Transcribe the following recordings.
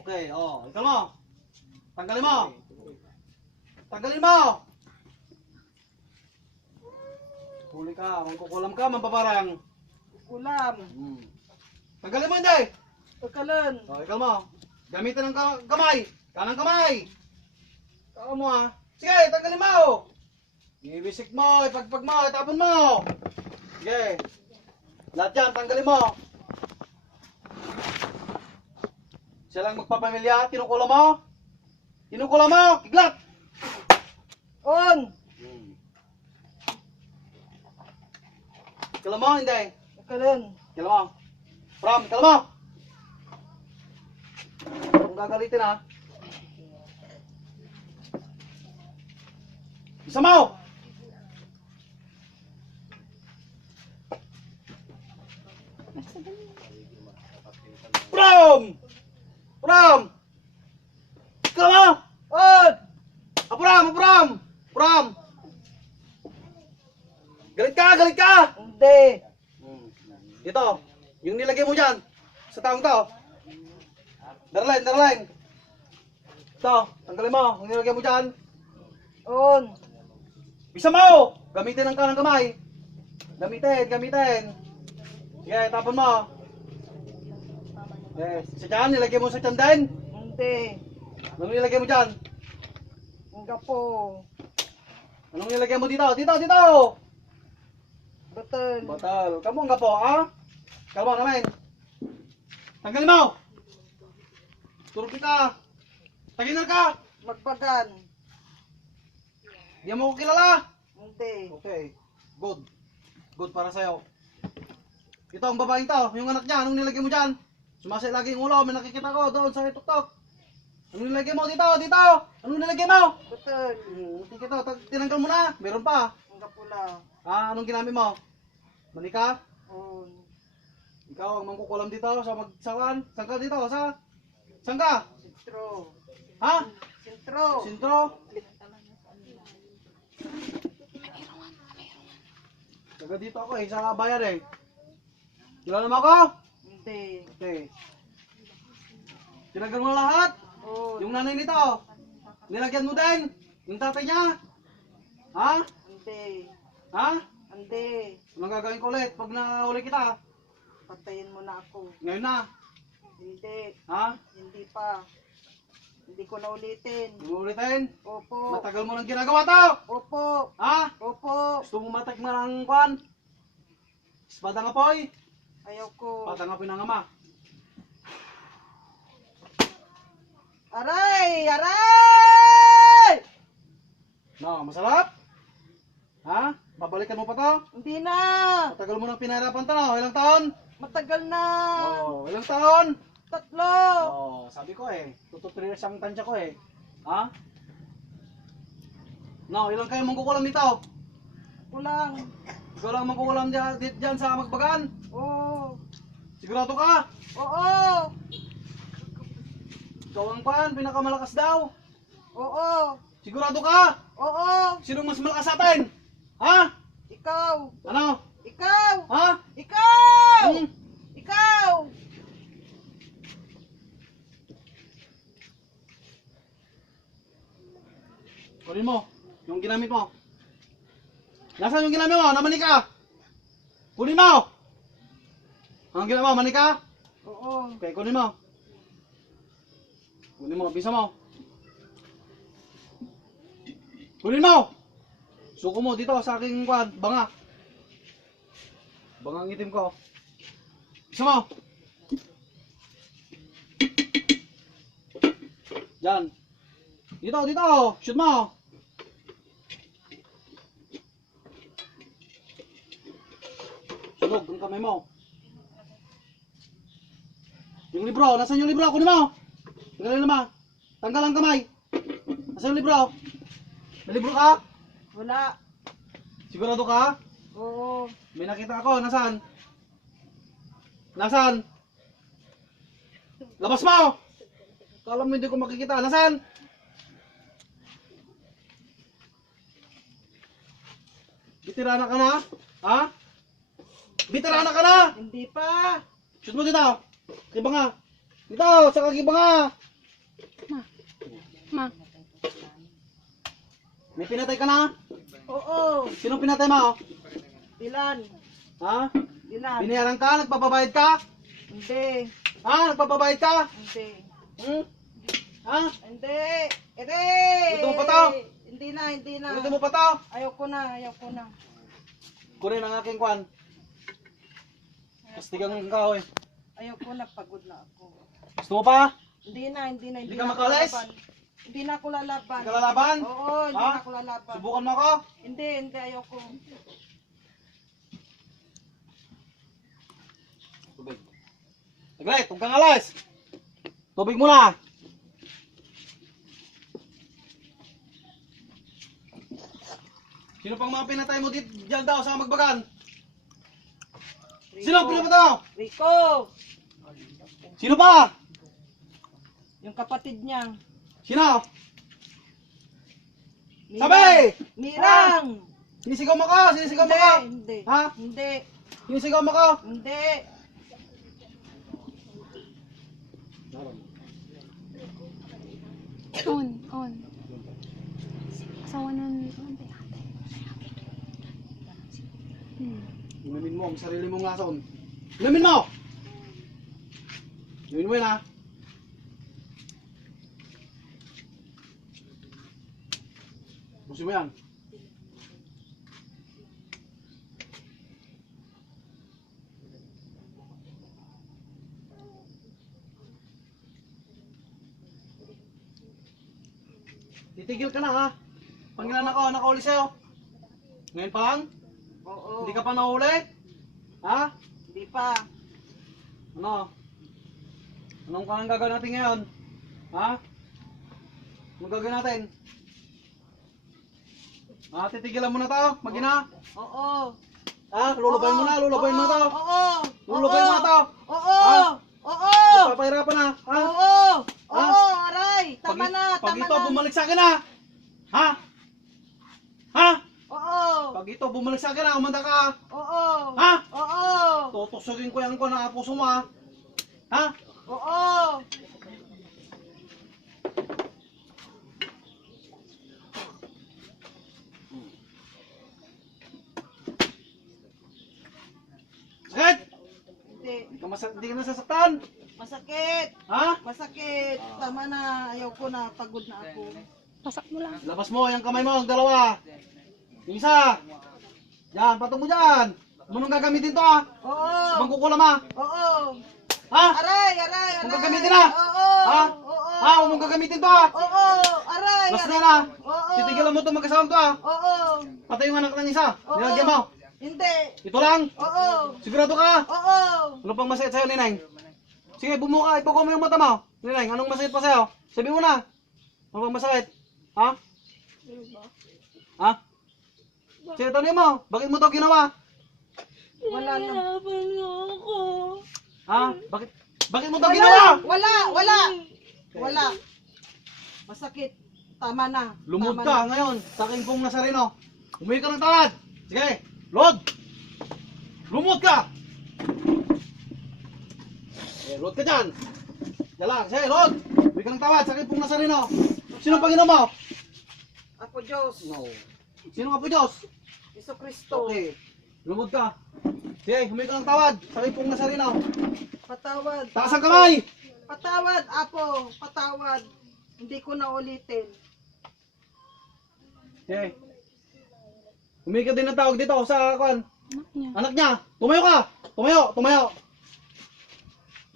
Okay, oh. Ikaw mo. Tanggalin mo. Tanggalin mo. Huli ka. Mangkukulam ka, mambabarang. Kulam. Tanggalin mo, hindi. Pagkalan. Oh, ikaw mo. Gamitin ng kamay. Kanang kamay. Ikaw mo ha. Sige, tanggalin mo. Ibisik mo, ipagpag mo, itapon mo. Sige. Lahat yan, tanggalin mo. Siya lang magpapamilya, kinukulam mo. Kinukulam mo, kiglat. On. Kinukulam mo, hindi. Pagkalan. Kinukulam mo. Pram, kinukulam mo. Kung gagalitin ha. Isa mo. Pram! Pram! Ikaw mo! On. Pram! Pram! Pram! Galit ka! Galit ka! Hindi. Ito, yung nilagay mo dyan, sa taong to. Darlene, Darlene. Ito, tanggalin mo, yung nilagay mo dyan. On. Bisa mo! Gamitin ang kanang kamay. Gamitin, gamitin. Sige, tapon mo. Yes. Sa dyan, nilagay mo sa tiyan din. Hindi. Anong nilagay mo dyan? Ang gapo. Anong nilagay mo dito? Dito, dito! Batal. Batal. Kamu nga po, ha? Kalma namin. Tanggalin mo! Turo kita. Taginan ka! Magpagan. Di mo ko kilala. Hindi. Okay. Good. Good para sa'yo. Ito ang babaeng to. Yung anak niya. Anong nilagay mo dyan? Sumasay lagi yung ulo. May nakikita ko doon sa tuktok. Anong nilagay mo dito? Dito! Anong nilagay mo? Batal. Ito, tinanggal mo na. Meron pa. Ang gapo lang. Anong ginamit mo? Manika? On. Ikaw ang mangkukulam dito sa magsawan. Saan ka dito? Saan ka? Sintro. Ha? Sintro. Sintro? Taga dito ako eh, sa bayan eh. Kilala mo ako? Hindi. Okay. Tinagal mo lahat? On. Yung nanay nito? Nilagyan mo din? Yung tatay niya? Ha? Hindi. Ha? Hindi. Anong gagawin ko ulit pag nahuli kita? Patayin mo na ako. Ngayon na. Hindi. Ha? Hindi pa. Hindi ko na ulitin. Ulitin? Opo. Matagal mo nang ginagawa to? Opo. Ha? Opo. Gusto mo matikman ang kwan? Espada nga poy? Ayaw ko. Espada nga pinangama. Aray! Aray! No, masarap? Ha? Babalikan mo pa to? Hindi na. Matagal mo nang pinahirapan to, no? Ilang taon? Matagal na. Oh, ilang taon? 3. Oh, sabi ko eh. 2 years ang tansya ko eh. Ha? No, ilang kayo mangkukulam dito? Kulang. Ikaw lang mangkukulam dyan sa Magbagaan? Oo. Sigurado ka? Oo. Ikaw ang kwan, pinakamalakas daw. Oo. Sigurado ka? Oo. Sinong mas malakas sa atin? Ha? Ikaw. Ano? Ikaw. Ha? Ikaw. Hmm? Ikaw. Kunin mo. Yung ginamit mo. Nasaan yung ginamit mo? Namani ka? Kunin mo! Anong ginamit mo? Mani ka? Oo. Okay, kunin mo. Kunin mo, bisa mo. Kunin mo! Suko mo dito sa aking kwan, banga. Banga ang itim ko. Bisa mo! Diyan. Dito, dito! Shoot mo! Sunog ang kamay mo. Yung libro, nasaan yung libro? Kunin mo! Tanggalin naman. Tanggal ang kamay. Nasaan yung libro? May libro ka? Wala. Sigurado ka? Oo. May nakita ako. Nasaan? Nasaan? Labas mo! Kala mo hindi ko makikita. Nasaan? Bitirana ka na? Ha? Bitirana ka na? Hindi pa. Shoot mo dito. Diba nga? Dito, sa kagibanga. Ma. May pinatay ka na? Oo. Sino pinatay mo? Dilan. Ha? Dilan. Binayaran ka? Nagpapabayad ka? Hindi. Ha? Nagpapabayad ka? Hindi. Hmm? Ha? Hindi. Ere. Gusto mo pa to? Hindi na, hindi na. Gusto mo pa to? Ayoko na, ayoko na. Kunin ang aking kwan. Pastigang ka eh. Ayoko na, pagod na ako. Gusto mo pa? Hindi na, hindi na, Hindi hindi ka na ako makalis? lalaban. Hindi na ako lalaban. Hindi ka lalaban? Oo, hindi Ha? na ako lalaban. Subukan mo ako? Hindi, hindi, ayoko. Tubig. Agret, huwag kang alas. Tubig muna. Sino pang mga pinatay mo dito dyan daw sa magbagan? Sino ang pinatay mo? Rico! Sino pa? Yung kapatid niya. Sino? Mirang. Sabi! Mirang! Sinisigaw mo ka? Sinisigaw mo ka? Hindi. Ha? Hindi. Sinisigaw mo ka? Hindi. On. Asawa nun. Inumin mo ang sarili mong lason. Inumin mo! Inumin mo yun ha. Busin mo yan. Titigil ka na ha. Pangilan ako, nakauli sa'yo. Ngayon pa lang? Oo. Hindi ka pa nahuli? Ha? Hindi pa. Ano? Anong kanang gagawin natin ngayon? Ha? Anong gagawin natin? Ha? Titigilan mo na to? Magina? Oo. Ha? Lulubayin mo na? Lulubayin mo na to? Oo. Lulubayin mo na to? Oo. Ha? Oo. Papahirapan na? Ha? Oo. Ha? Oo, aray. Tama Pag- na, Pag tama ito, na. bumalik sa akin ha? Ha? Ha? Oo. Pag ito, bumalik sa akin ha? Umanda ka ha? Oo. Ha? Oo. Tutusugin ko yan ko na puso mo ha? Ha? Oo. Sakit! Hindi. Hindi ka nasasaktan? Masakit. Ha? Masakit. Tama na. Ayoko na. Pagod na ako. Pasak mo lang. Labas mo yung kamay mo, ang dalawa. Yung isa. Yan, patong mo dyan. Anong gagamitin to ha? Oo. Ibang kukulam ha? Oo. Ha? Aray, aray, aray. Kung gagamitin na? Oo. Ha? Oo. Ha? Huwag mong gagamitin to ha? Oo. Aray. Basta aray. yan ha? Oo. Titigilan mo to magkasama to ha? Oo. Patay yung anak ng isa. Oo. Nilagyan mo. Hindi. Ito lang. Oo. Sigurado ka? Oo. Ano pang masakit sa'yo, Ninay? Sige, bumuka. Ipuko mo yung mata mo. Ninay, anong masakit pa sa'yo? Sabi mo na. Ano pang masakit? Ha? Ha? Sige, tanong mo. Bakit mo to ginawa? Wala na. Ha? Bakit mo to ginawa? Wala. Wala. Wala. Masakit. Tama na. Lumod Tama ka na. ngayon sa aking pong Nazareno. Umuwi ka ng tawad. Sige, Lord. Lumod ka. Eh, Lord ka dyan. Yan lang. Sige, Lord. Umuwi ka ng tawad sa aking pong Nazareno. Sino ang Panginoon mo? Ako, Diyos. No. Sino nga po Diyos? Iso Kristo. Okay. Lumod ka. Sige, humingi ka ng tawad sa aking pong Nazareno. Patawad. Taas ang kamay. Patawad, Apo. Patawad. Hindi ko na ulitin. Sige. Humingi ka din ng tawag dito sa kwan. Anak niya. Anak niya. Tumayo ka. Tumayo. Tumayo.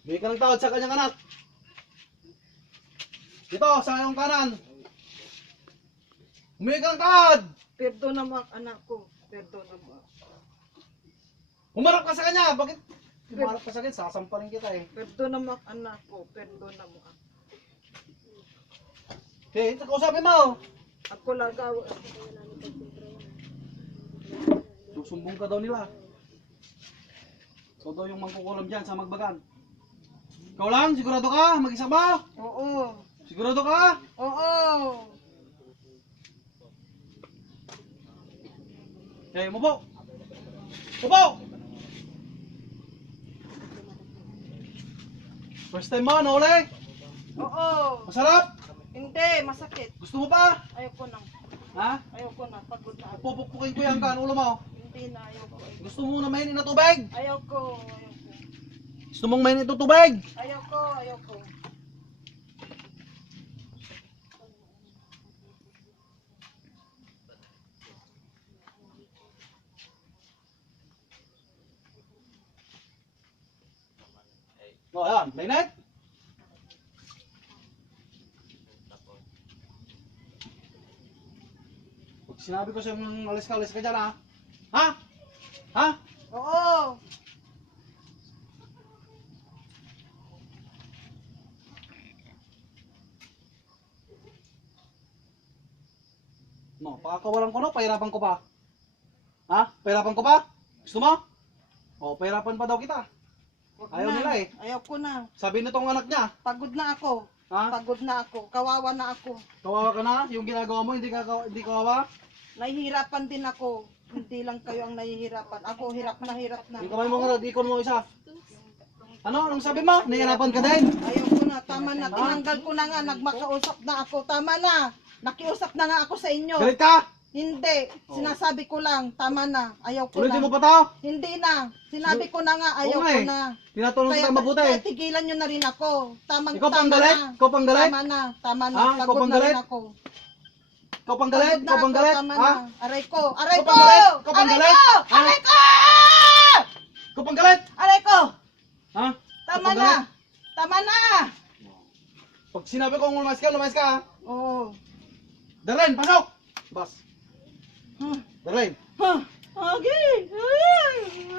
Humingi ka ng tawad sa kanyang anak. Dito, sa iyong kanan. Humingi ka ng tawad. Perdona mo ang anak ko. Perdona mo. Humarap ka sa kanya. Bakit? Humarap ka sa akin. Sasampalin kita eh. Perdona mo ang anak ko. Perdona mo. Okay, kausapin mo. Ako lagaw. Susumbong ka daw nila. Ikaw daw yung mangkukulam dyan sa magbagan. Ikaw lang? Sigurado ka? Mag-isa ba? Oo. Sigurado ka? Oo. Okay, mubo. Mubo! First time mo, nahuli? Oo. Masarap? Hindi, masakit. Gusto mo pa? Ayoko na. Ha? Ayoko na. Pagod na ako. Pupukpukin ko yan ka, ulo mo. Hindi na, ayoko. Gusto mo na mainin na tubig? Ayoko. Ayoko. Gusto mong mainin ito tubig? Ayoko. Ayoko. O, ayan, mainit? Pag sinabi ko sa'yo alis ka dyan, ha? Ha? Ha? Oo. No, pakakawalan ko no, pahirapan ko pa. Ha? Pahirapan ko pa? Gusto mo? O, pahirapan pa daw kita. Wag Ayaw na. nila eh. Ayoko na. Sabi nitong anak niya, Pagod na ako. ha? Pagod na ako. Kawawa na ako. Kawawa ka na? Yung ginagawa mo, hindi kawawa? Nahihirapan din ako. Hindi lang kayo ang nahihirapan. Ako hirap na. Yung kamay mo nga, ikon mo isa. Ano? Anong sabi mo? Nahihirapan ka din? Ayoko na. Tama na. Tinanggal ko na nga. Nagmakausap na ako. Tama na. Nakiusap na nga ako sa inyo. Galit ka? Hindi. Sinasabi ko lang. Tama na. Ayaw ko Ulitin na. mo pa to? Hindi na. Sinabi ko na nga. Ayaw Oo nga ko eh. na. Tinatulong kita mabuti. kaya tigilan nyo na rin ako. Tamang Ikaw pang tama galit? na. Ikaw pang galit? Tama na. Tama na. Ha? Ikaw Pagod pang na galit? rin ako. Ikaw pang galit? Pagod na Ikaw pang ako, galit? tama Ha? na. Aray ko! Aray Ikaw ko! pang galit? Ikaw pang Aray galit? ko! Ha? Aray ko! Ikaw pang galit? Aray ko! Ha? Ikaw Tama pang na! galit? Tama na! Pag sinabi kong lumayas ka ha? Oo. Darlene, pasok! Bas. Huh. Darlene. Huh. Okay.